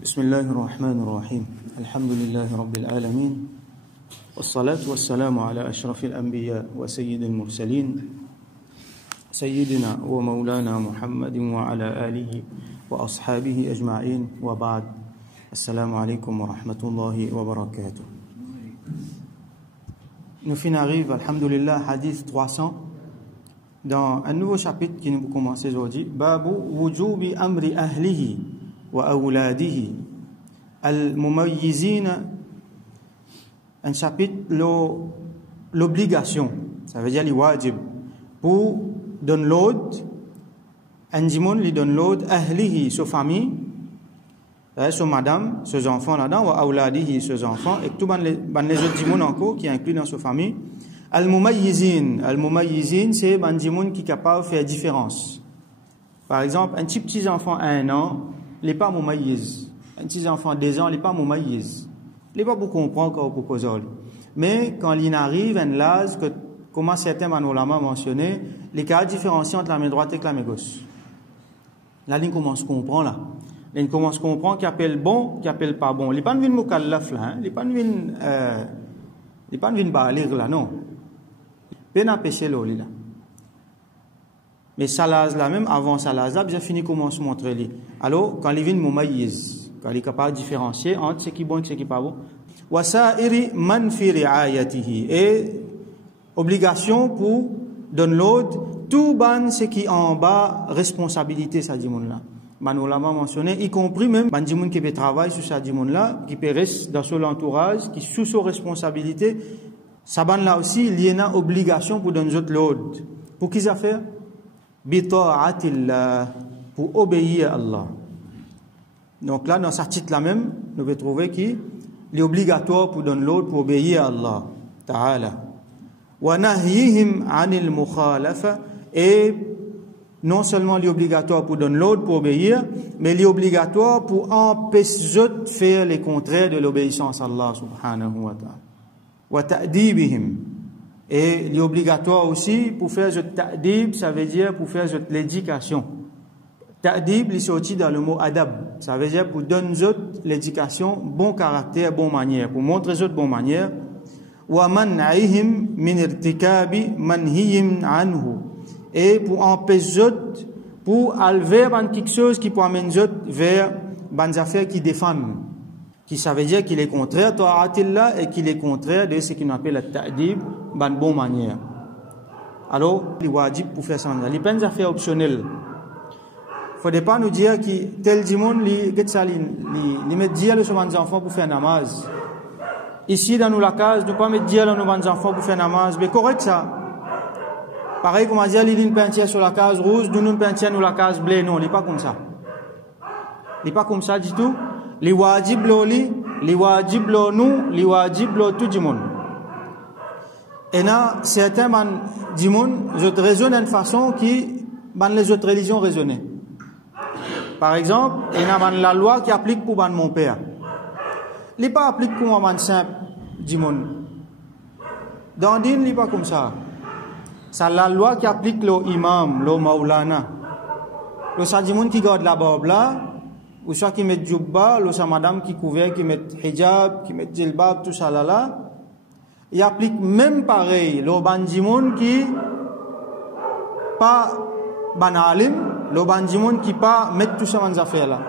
بسم الله الرحمن الرحيم الحمد لله رب العالمين والصلاة والسلام على أشرف الأنبياء وسيد المرسلين سيدنا ومولانا محمد وعلى آله وأصحابه أجمعين وبعد السلام عليكم ورحمة الله وبركاته. Nous finissons, alhamdulillah, hadith 300 dans un nouveau chapitre qui nous commence aujourd'hui. Babu wujubi amri ahlihi wa awladihi al-mumayyizina. Un chapitre l'obligation, ça veut dire les wajib, pour donner l'ordre, un dimon lui donne l'ordre, ahlihi, sa famille, sa madame, ses enfants là-dedans, wa awladihi, ses enfants, et tout les autres dimon encore qui inclut dans sa famille. Al-mumayyizin, c'est un dimon qui est capable de faire différence. Par exemple, un petit enfant à 1 an, il n'est pas mumayyiz. Un petit enfant de 2 ans, il n'est pas mumayyiz. Il n'est pas pour comprendre ou pour causer. Mais quand il arrive à un âge, comment certains manolama mentionné, les cas différenciés entre la main droite et la main gauche. Là, il commence à comprendre là. Il commence à comprendre qu'il appelle bon, qu'il appelle pas bon. Il n'est pas venu mukallaf là, il n'est pas venu balir là, non. Il n'a pas péché là. Mais Salaz là, même avant Salaz là, j'ai fini comment se montrer lui. Alors, quand il vient mumayyiz, quand il est capable de différencier entre ce qui est bon et ce qui n'est pas bon. Wasa'iri man fi ri'ayatihi. Et obligation pour donner l'ordre, tout ban ce qui est en bas, responsabilité, ça dit mon là. On l'a mentionné, y compris même ban dit qui peut travailler sur ça dit mon là, qui peut rester dans son entourage, qui sous sa responsabilité. Ça ban là aussi, il y a une obligation pour donner l'ordre. Pour qui ça fait? Bi ta'atillah, pour obéir à Allah. Donc là, dans ce titre-là même, nous pouvons trouver qu'il est obligatoire pour donner l'ordre, pour obéir à Allah Ta'ala. Wa nahyihim anil mukhalafa, et non seulement il est obligatoire pour donner l'ordre, pour obéir, mais il est obligatoire pour empêcher de faire les contraires de l'obéissance à Allah subhanahu wa ta'ala. Wa ta'dibihim, et il est obligatoire aussi pour faire ce ta'dib, ça veut dire pour faire l'éducation. Ta'dib, il est sorti dans le mot adab. Ça veut dire pour donner l'éducation, bon caractère, bonne manière, pour montrer les autres bonne manière. Wa man'ihim min irtikabi manhiyim anhu. Et pour empêcher pour enlever quelque chose qui peut amener vers des affaires qui défendent. Qui ça veut dire qu'il est contraire ta'atillah et qu'il est contraire de ce qu'on appelle le ta'dib, une bonne manière. Alors, il est wajib pour faire ça. Il n'y a pas des affaires optionnelles. Il ne faut pas nous dire que tel dimon, il met dire sur nos enfants pour faire namaz. Ici, dans la case, nous ne pas mettre dire à nos enfants pour faire namaz. Mais correct ça. Pareil, comme on dit, il y a une peinture sur la case rouge, nous une peinture sur la case bleue. Non, il n'est pas comme ça. Il n'est pas comme ça du tout. Les wajib les wajib nous, les wajib tout dimon. Et là, certains dimon, je raisonne d'une façon qui, les autres religions raisonnaient. Par exemple, il y a la loi qui applique pour mon père. Il n'est pas appliqué pour moi simple, dimon. Dans le din, il n'est pas comme ça. C'est la loi qui applique l'imam, le maulana. Le sadimon qui garde la barbe là, ou soit qui met djubba, le sa madame qui couvert, qui met hijab, qui met djilbab, tout ça là. Il applique même pareil, le bandimon qui pas banalim, le bandimon qui pas mettre tout ça dans les affaires là.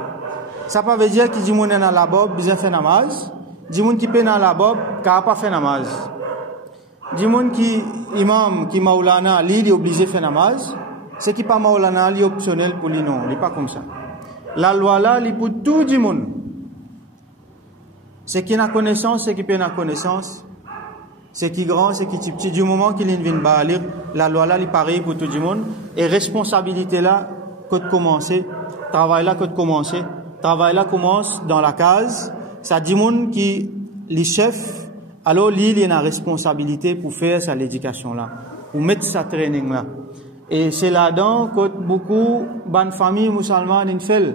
Ça pas veut dire que dimon est dans la barbe, besoin faire namaz. Dimon qui peut dans la barbe, qui a pas fait namaz. Dimon qui imam, qui maulana, lui il est obligé de faire namaz. Ce qui pas maulana, il est optionnel pour lui non, il est pas comme ça. La loi là, il est pour tout dimon. Ce qui n'a connaissance, ce qui peut n'a connaissance. Ce qui est grand, ce qui est petit. Du moment qu'il vient balir, la loi là, il est pareil pour tout le monde. Et responsabilité là, quand commencer, travail là, quand commencer, travail là commence dans la case. Ça dit monde qui, les chefs, alors lui, il a une responsabilité pour faire sa l'éducation là, pour mettre sa training là. Et c'est là-dedans que beaucoup de familles musulmanes font.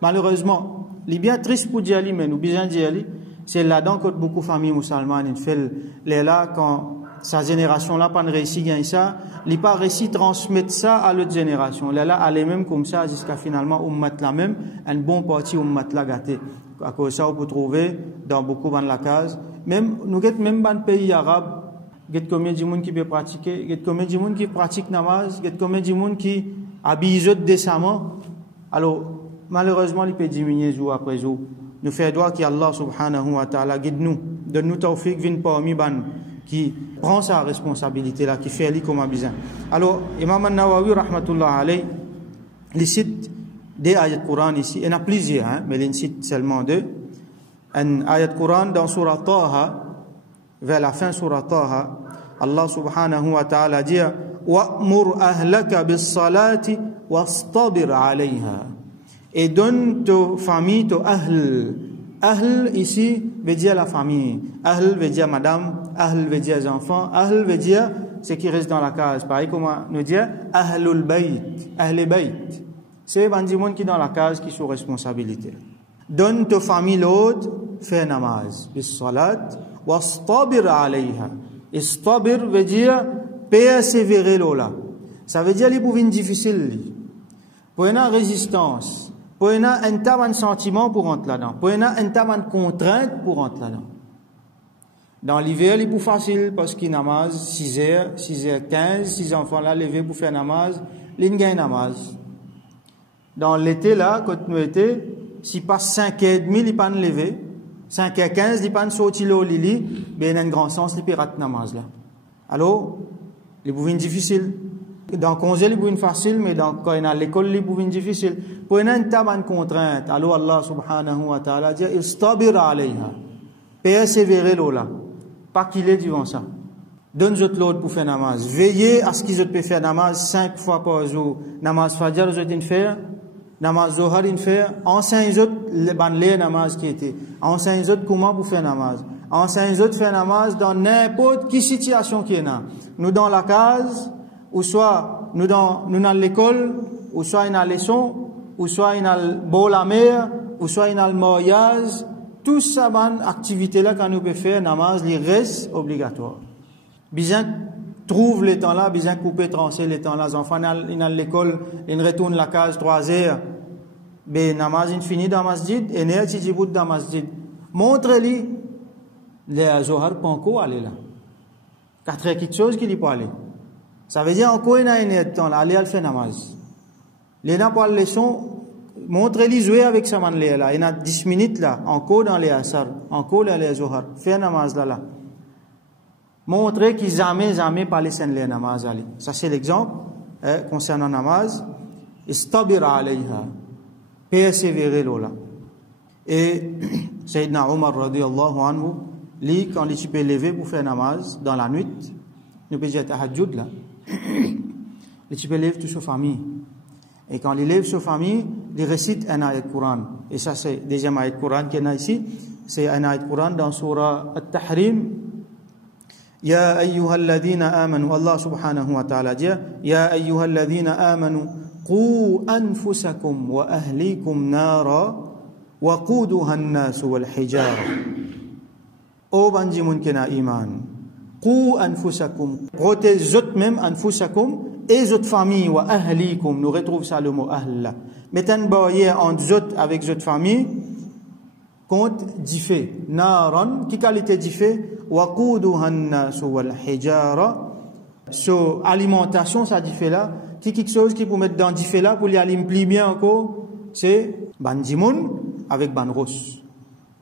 Malheureusement, il est bien triste pour dire, mais nous bien dire, c'est là-dedans que beaucoup de familles musulmanes font. Là, quand sa génération là pas réussi gagner ça, il pas réussi transmettre ça à l'autre génération. Là aller même comme ça jusqu'à finalement ummat la même un bon parti ummat la gâté. À cause ça on peut trouver dans beaucoup dans la case, même nous même dans pays arabes, get combien de monde qui peut pratiquer, get combien de monde qui pratique namaz, get combien de monde qui habille décemment. Alors malheureusement il peut diminuer jour après jour. Nous faisons droit qu'Allah subhanahu wa ta'ala guide nous, donne-nous tawfiq vin parmi ban qui prend sa responsabilité là, qui fait ali comme besoin. Alors Imam An-Nawawi rahmatullah alayh, il cite des ayats Coran ici, il y en a plusieurs, hein, mais il cite seulement deux. Un ayat Coran dans surah Taha, vers la fin surah Taha, Allah subhanahu wa ta'ala dit wa'mur ahlaka bis-salati wastabir 'alayha. Et donne ta famille, ta ahl. Ahl ici veut dire la famille. Ahl veut dire madame, ahl veut dire les enfants, ahl veut dire ceux qui restent dans la case. Pareil comme nous dire ahlul bayt, ahl bayt. C'est les gens qui sont dans la case qui sont responsabilité. Donne ta famille l'autre, fais namaz. Bis salat, wastabir alayha. Istabir veut dire persévérer là. Ça veut dire les bouvines difficiles. Pour une résistance. Pour y a un tas de sentiments pour rentrer là-dedans. Pour y a un tas de contraintes pour rentrer là-dedans. Dans l'hiver, il est plus facile parce qu'il namaz 6h, 6h15, 6 enfants là, lever pour faire namaz, il gagne namaz. Dans l'été là, quand nous étions, s'il passe 5h30, il pas lever. 5h15, il pas sortir l'eau, il y a un grand sens, il peut rater namaz là. Alors, les bouvines difficiles. Dans le congé, les bouvines faciles, mais quand il y a l'école, les bouvines difficiles. Pour une tas contrainte, alors Allah subhanahu wa ta'ala dit istabir alayha. Persévérer là. Pas qu'il est devant ça. Donne-vous l'autre pour faire namaz. Veillez à ce qu'ils peuvent faire namaz 5 fois par jour. Namaz fajr, vous êtes faire. Namaz zohar, faire. Enseignez-vous les namaz qui était. Enseignez-vous comment pour faire namaz. Enseignez-vous faire namaz dans n'importe quelle situation qui est là. Nous dans la case, ou soit nous dans l'école, ou soit dans la leçon, ou soit dans le bol la mer, ou soit dans le mariage, tout ça, activité là quand nous pouvons faire namaz, il reste obligatoire. Bien trouve les temps là, bien couper, trancher les temps là. Les enfants dans l'école, ils retournent la case 3 heures. Ben namaz il finit dans masjid, et ne ti bout dans masjid. Montre-lui les zohar panko aller là. 4 heures quelque chose qu'il peut aller. Ça veut dire encore il y a une temps là, aller à faire namaz. Les n'a pas leçon, montrez-lui jouer avec sa man là. Il y a 10 minutes là, encore dans les asar, encore dans les zohar, faire namaz là. Montrez qu'ils jamais pas les scènes les namaz ali. Ça c'est l'exemple concernant namaz. Istabir alayha. Persévérer là. Et Sayyidina Omar radiyallahu anhu, lui quand il peut lever pour faire namaz dans la nuit, nous peut dire tahajjud là. Il peut lever toute sa famille. Et quand il lève sa famille, il récite un ayat Coran. Et ça c'est deuxième ayat Coran qui est ici, c'est un ayat Coran dans surah At-Tahrim. Ya ayyuhalladhina amanu, Allah subhanahu wa ta'ala dit Ya ayyuhalladhina amanu qu anfusakum wa ahlikum nara wa quduha an-nas wal hijara. O banjimun kena iman, qu anfusakum, protégez même anfusakum et votre famille wa ahlikum, nous retrouvons ça le mot ahl. Mettez une barrière entre vous avec votre famille contre d'ifé. Naran, qui qualité d'ifé? Waquduha an-nas wal hijara. So alimentation ça d'ifé là, qui quelque chose qui pour mettre dans d'ifé là pour y aller bien encore, c'est banjimoun avec banros.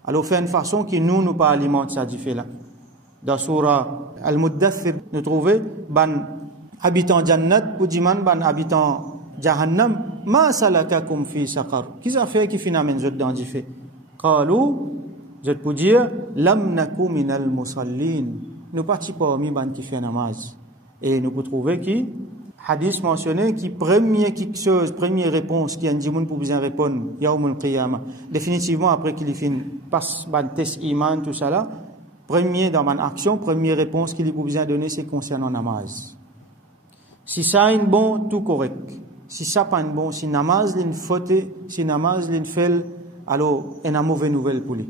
Alors fait une façon qui nous pas alimente ça d'ifé là. Dans surah Al-Muddathir, nous trouvons ban habitant Jannat pour dire ban habitant Jahannam, ma salakakum fi saqar. Qu'est-ce a fait qui finalement vous dans d'ifé? Qalu, je peux dire lam naku minal musallin. Nous partis parmi ban qui fait namaz. Et nous pouvons trouver qui hadith mentionné qui premier quelque chose, première réponse qui a dit moun pour bien répondre yaumul qiyamah. Définitivement après qu'il fin passe ban test iman tout ça là, premier dans mon action, première réponse qu'il pour bien donner c'est concernant namaz. Si ça est bon, tout correct. Si ça pas bon, si namaz l'in faute, si namaz l'in fait, alors il y a une mauvaise nouvelle pour lui.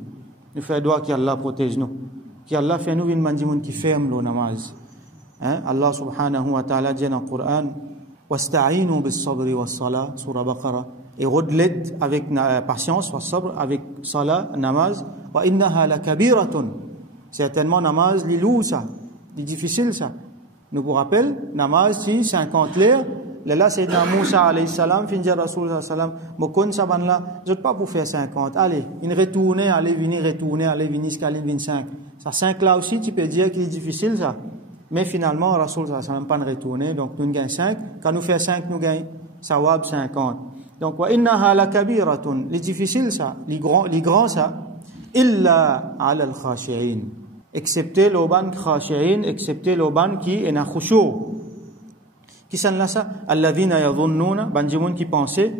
Nous faisons droit qu'Allah protège nous. Qu'Allah fait nous une mandimoun qui ferme le namaz. Hein? Allah subhanahu wa ta'ala dit dans le Coran wasta'inu bis sabri was salat, surah Baqarah, et redled avec patience, was sabr, avec salat, namaz, wa innaha lakabiratun, certainement namaz li lourd ça, li difficile ça. Nous vous rappelle namaz si 50 l'air. Là, c'est dans Moussa alayhi salam, fin de Rasoul salam, mokon saban là, je pas pour faire 50. Allez, une retourner, allez venir, scaline 25. Ça 5 là aussi, tu peux dire qu'il est difficile ça. Mais finalement, Rasoul salam pas de retourner, donc nous gagnons 5. Quand nous faisons 5, nous gagnons sawab 50. Donc, wa innaha lakabiratun, les difficiles ça, les grands ça, illa ala al-khashi'in. Excepté l'oban khashi'in, excepté l'oban qui est na khushu'. Qui sont là ça? Alladhina yadhunnuna, banjimoun qui pensaient,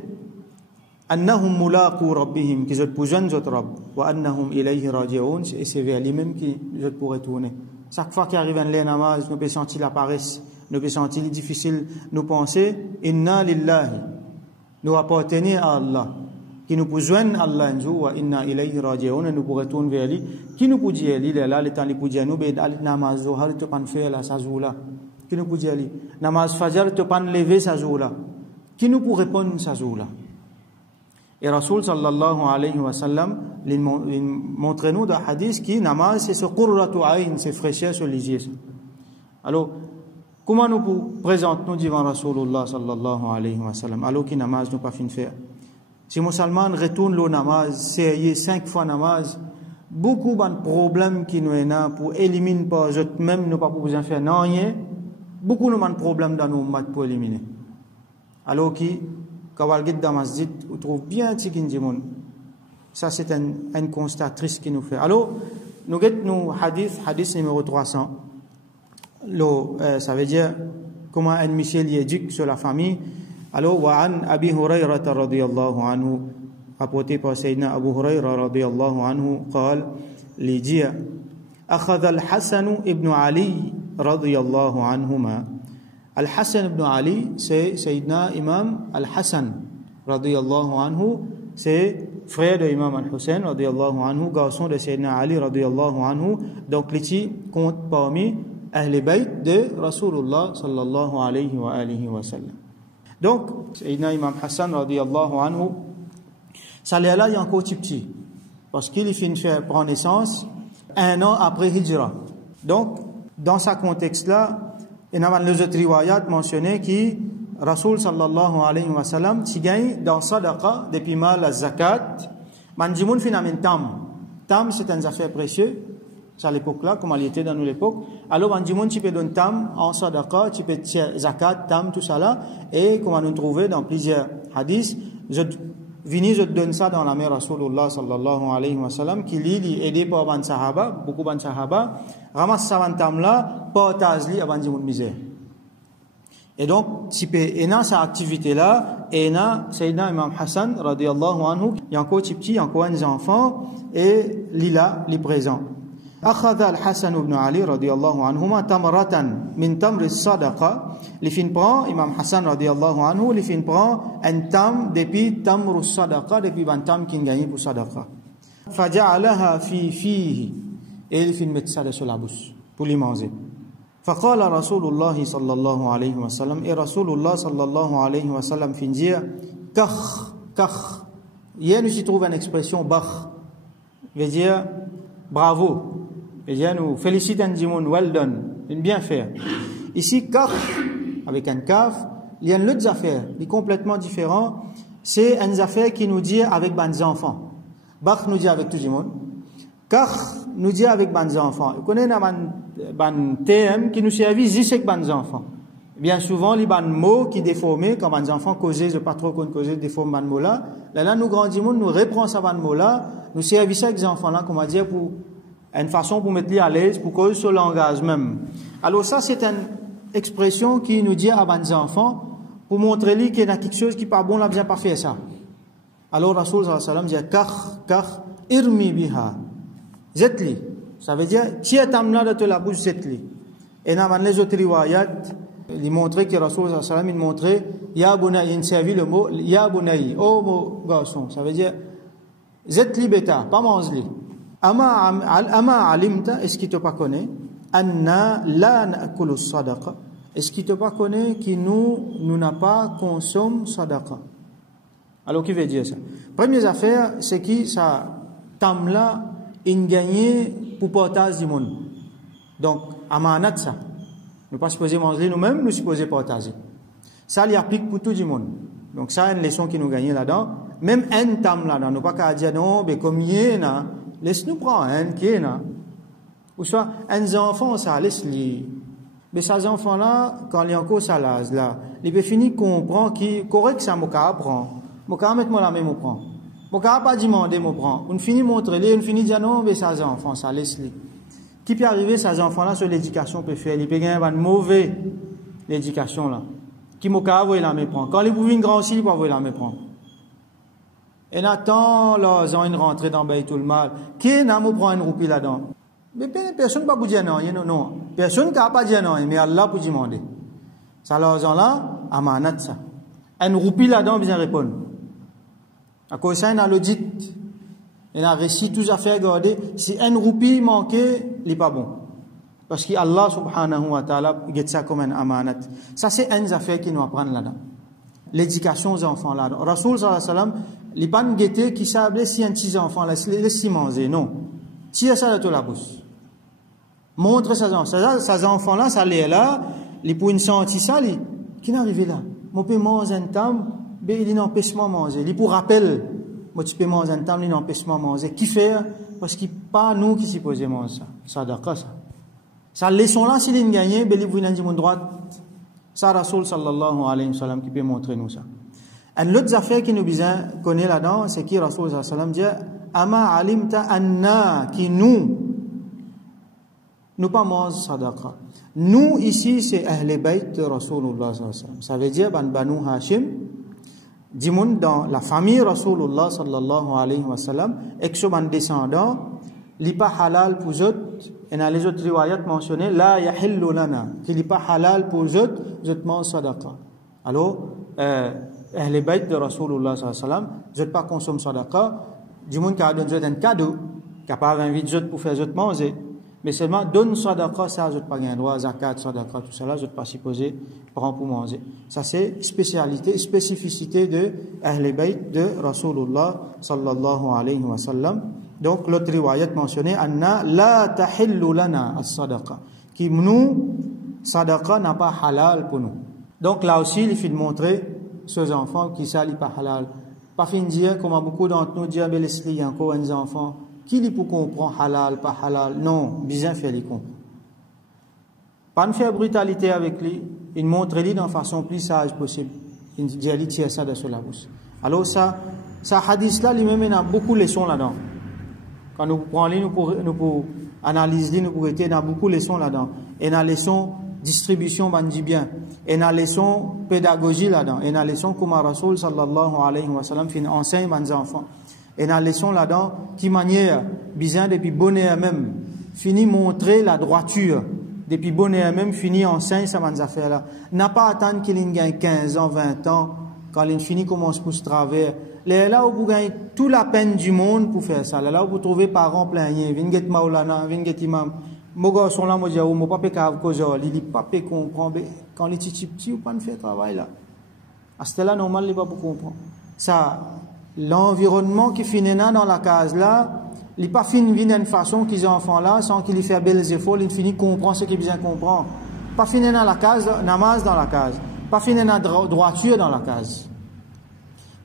annahum mulaqu rabbihim, qui sont besoin de Rabb, wa annahum ilayhi raji'un, et c'est vers lui-même qui sont pour retourner. Chaque fois qu'il arrive un les namaz, nous pouvons sentir la paresse, nous pouvons sentir les difficiles, nous penser, inna lillahi, nous appartenons à Allah, qui nous besoin Allah, wa inna ilayhi raji'un, et nous pour retourner vers lui, qui nous peut dire, il est là, le temps, il peut dire, nous, ben, namaz, zohar, tu peux pas faire la sazoula. Qui nous peut dire namaz fajr te pas lever sa jour-là, qui nous peut répondre sa jour-là. Et Rasoul sallallahu alayhi wa sallam il montre nous dans le hadith qui namaz c'est ce qurratu ayn, c'est fraîcheur sur les yeux. Alors comment nous présentons nous devant Rasulullah sallallahu alayhi wa sallam alors que namaz nous pas fin faire. Si musulman retourne le namaz, c'est 5 fois namaz, beaucoup de problèmes qui nous ont pour éliminer par eux même nous pas besoin faire rien. Beaucoup de problèmes dans nos mat pour éliminer. Alors que, quand on dans masjid, on trouve bien Tigindimoun. Ça, c'est un constat triste qui nous fait. Alors, nous avons hadith numéro 300. Ça veut dire comment un Michel y éduque sur la famille. Alors, wa'an Abi Hurayra radiyallahu anhu, rapporté par Sayyidina Abu Hurayra radiyallahu anhu, قال, les dit, أخذ الحسن ابن علي رضي الله عنهما. Al-Hassan ibn Ali, c'est Sayyidina Imam Al-Hassan radiyallahu anhu, c'est frère de Imam Al-Hussein radiyallahu anhu, garçon de Sayyidina Ali radiyallahu anhu. Donc l'iti compte parmi Ahl Bayt de Rasulullah sallallahu alayhi wa alihi wa sallam. Donc Sayyidina Imam Hassan radiyallahu anhu, ça là il y a encore petit parce qu'il finit de prendre naissance 1 an après Hijra. Donc dans ce contexte-là, il y a les autres riwayat mentionné qui Rasoul sallallahu alayhi wa sallam si gagne dans sadaqa depuis mal la zakat, manjimoun finalement tam c'est une affaire précieuse, c'est à l'époque-là comme elle était dans nous l'époque. Alors manjimoun tu peux donner tam en sadaqa, tu peux zakat, tam tout ça là, et comme on nous trouve dans plusieurs hadiths, je donne ça dans la mère Rasulullah sallallahu alayhi wa sallam qui lit aidé par ban sahaba, beaucoup ban sahaba ramasse ça tam là partage li avant de misère. Et donc si pe ena sa activité là ena Sayyidina Imam Hassan radiyallahu anhu il y a encore petit encore un enfant et lila li présent. أخذ الحسن بن علي رضي الله عنهما تمرة من تمر الصدقة لفين prend Imam Hassan رضي الله عنه لفين prend un tam depuis تمر الصدقة depuis un tam qu'il gagne pour صدقة فجعلها في فيه et il fin mettre ça sur la bouche pour les manger. فقال رسول الله صلى الله عليه وسلم et Rasulullah صلى الله عليه وسلم fin dire kach. Hier nous y trouve une expression bach veut dire bravo. Et bien, nous félicitons Jimoun, well done, bien fait. Ici, kaf, avec un kaf, il y a une autre affaire, qui est complètement différent. C'est une affaire qui nous dit avec des enfants. Bach nous dit avec tout Jimoun. Kaf nous dit avec des enfants. Vous connaissez un TM qui nous servit juste avec des enfants. Bien souvent, les mots qui déforment, quand des enfants causent, je ne sais pas trop qu'on cause, déforment des mots là. Là, nous grandissons, nous reprenons ces mots là, nous servissons avec ces enfants là, comment dire, pour une façon pour mettre les à l'aise, pour cause sur le langage même. Alors ça, c'est une expression qui nous dit à nos enfants, pour montrer lui qu'il y a quelque chose qui n'est pas bon, là, bien pas faire ça. Alors Rasoul sallallahu alayhi wa sallam dit, kach, irmi biha, zetli. Ça veut dire, si tu as là de la bouche, zetli. Et dans les autres riwayat, il montrait que Rasoul sallallahu alayhi wa sallam, il montrait, ya bunay, il servi le mot, ya bunay, oh mon garçon. Ça veut dire, zetli beta, pas manzli. Ama alimta, est-ce qu'il te pas connaît? anna la na'kulu sadaqa. Est-ce qu'il te pas connaît que nous n'a pas consomme sadaqa? Alors qui veut dire ça? Première affaire, c'est que ça tam là in gagner pour partage du monde. Donc amanat ça. Nous pas supposé manger nous-mêmes, nous supposé partager. Ça il applique pour tout le monde. Donc ça une leçon qui nous gagne là-dedans. Même un tam là-dedans, nous pas qu'à dire non, mais comme yéna, laisse-nous prendre un qui est là. Ou soit un enfant ça laisse-les. Mais ces enfants là, quand ils encore ça là, ils peuvent finir comprendre qui correct ça moka apprend. Moka mettre moi la même prend. Moka pas demander moi prend. On finit montrer les, on finit dire non, mais ces enfants ça laisse-les. Qui peut arriver ces enfants là sur l'éducation peut faire, ils peuvent gagner une mauvaise l'éducation là. Qui moka voit la même prend. Quand les pouvoir grand aussi, ils peuvent la même prendre. Et attend là, ils ont une rentrée dans Baytul Mal. Qui n'a pas prend une roupie là-dedans? Mais personne ne peut pas dire non, non. Personne ne peut pas dire non, mais Allah peut demander. Ça, l'argent là, amanat ça. Un roupie là-dedans, bien répondre. À cause ça, il y a l'audit. Il y a récit, tout à fait garder. Si un roupie manquait, il n'est pas bon. Parce que Allah subhanahu wa ta'ala, get ça comme un amanat. Ça, c'est une affaire qui nous apprend là-dedans. L'éducation aux enfants là-dedans. Rasoul sallallahu alayhi wa sallam, il n'y a pas de guetté qui savait si un petit enfant là, laisse manger, non. Tire ça de la bouche. Montre ces enfants-là, ça l'est là, ils pour une sentir ça, qui n'arrive là. Moi, je peux manger un temps, mais il n'empêche pas de manger. Il pour rappel, moi, tu peux manger un temps, il n'empêche pas de manger. Qui fait? Parce que pas nous qui supposons manger ça. Ça d'accord, ça. Ça, leçon-là, s'il est gagné, ben, il vous dit mon droit. Ça, Rasoul sallallahu alayhi wa sallam, qui peut montrer nous ça. Une autre affaire qui nous besoin connaît là-dedans, c'est qui Rasoul sallallahu alayhi wa sallam dit, ama alimta anna, qui nous pas mange sadaqa. Nous, ici, c'est Ahl Bayt de Rasulullah sallallahu alayhi wa sallam. Ça veut dire, Banu Hashim, dimoun dans la famille Rasulullah sallallahu alayhi wa sallam, et que son descendant, n'est pas halal pour eux, et dans les autres riwayats mentionnées, la yahillu lana, qui n'est pas halal pour eux, mange sadaqa. Alors, Ahl Bayt de Rasulullah sallallahu alayhi wa sallam, je ne pas consommer sadaqa, du monde qui a donné un cadeau, qui n'a pas invité pour faire manger, mais seulement donne sadaqa, ça, je ne pas gagner droit, zakat, sadaqa, tout ça là, je ne pas supposer prendre pour manger. Ça, c'est spécificité de Ahl Bayt de Rasulullah sallallahu alayhi wa sallam. Donc, l'autre riwayat mentionné, anna la tahillu lana as-sadaqa. Qui nous, sadaqa n'a pas halal pour nous. Donc, là aussi, il faut montrer ces enfants qui ça n'est pas halal. Pas fin dire, comme beaucoup d'entre nous disent, ben, les encore un enfant, qui dit pour comprendre halal, pas halal? Non, bien fait les comprendre. Pas de faire brutalité avec lui, il montre lui d'une façon plus sage possible. Il dit, il tire ça de sur la bouche. Alors ça hadith là, lui-même, il a beaucoup de leçons là-dedans. Quand nous prenons nous pour analyser, nous pour être dans beaucoup de leçons là-dedans. Et dans les leçons distribution, on dit bien. Et dans les leçons pédagogie là-dedans. Et dans les leçons comme Rasoul sallallahu alayhi wa sallam enseigne aux enfants. Et dans les leçons là-dedans, qui manière, bizarre depuis bonheur même, finit montrer la droiture. Depuis bonheur même, finit enseigne ça dans affaires là. N'a pas attendre qu'il ait 15 ans, 20 ans, quand il finit commence pour se travers. Là où vous gagnez toute la peine du monde pour faire ça. Là où vous trouvez parents plein, vinget maulana, vinget imam. Mon gars sont là, moi dis, mon papa cave cosol, il dit papa comprend, quand les petits ou pas ne fait travail là. À ce là normal, il va pas comprendre. Ça, l'environnement qui finit dans la case là, il n'est pas fini d'une façon qu'ils ont enfants là, sans qu'il y fait belles efforts, il finit comprendre ce qu'il besoin comprendre. Pas fini dans la case, namaz dans la case. Pas fini dans la droiture dans la case.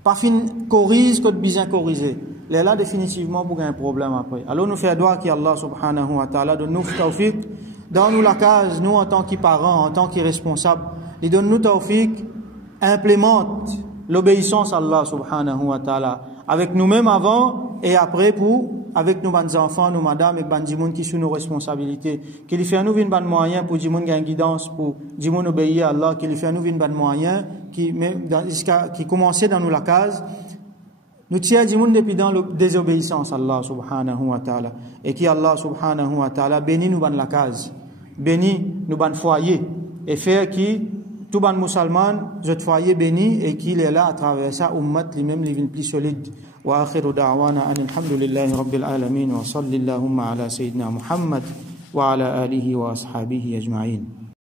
Pas fin corrige que bien corriger. Là définitivement pour un problème après. Alors nous faisons droit qu'Allah subhanahu wa ta'ala donne nous tawfiq dans nous la case, nous en tant que parents, en tant que responsables, il donne nous tawfiq, implémente l'obéissance à Allah subhanahu wa ta'ala avec nous-mêmes avant et après pour avec nos enfants, nos madames et bandimoun qui sont nos responsabilités. Qu'il fait à nous une bonne moyen pour dimoun gagne guidance, pour dimoun obéir à Allah, qu'il fait à nous une bonne moyen qui commençait dans nous la case. Nous tirons dimoun depuis dans la désobéissance à Allah subhanahu wa ta'ala. Et qui Allah subhanahu wa ta'ala bénit nous dans la case, bénit nous dans le foyer et fait qui tout ban musulman, je foyer béni et qu'il est là à travers ça, ummat lui-même les plus solide. وآخر دعوانا أن الحمد لله رب العالمين وصل اللهم على سيدنا محمد وعلى آله وأصحابه أجمعين.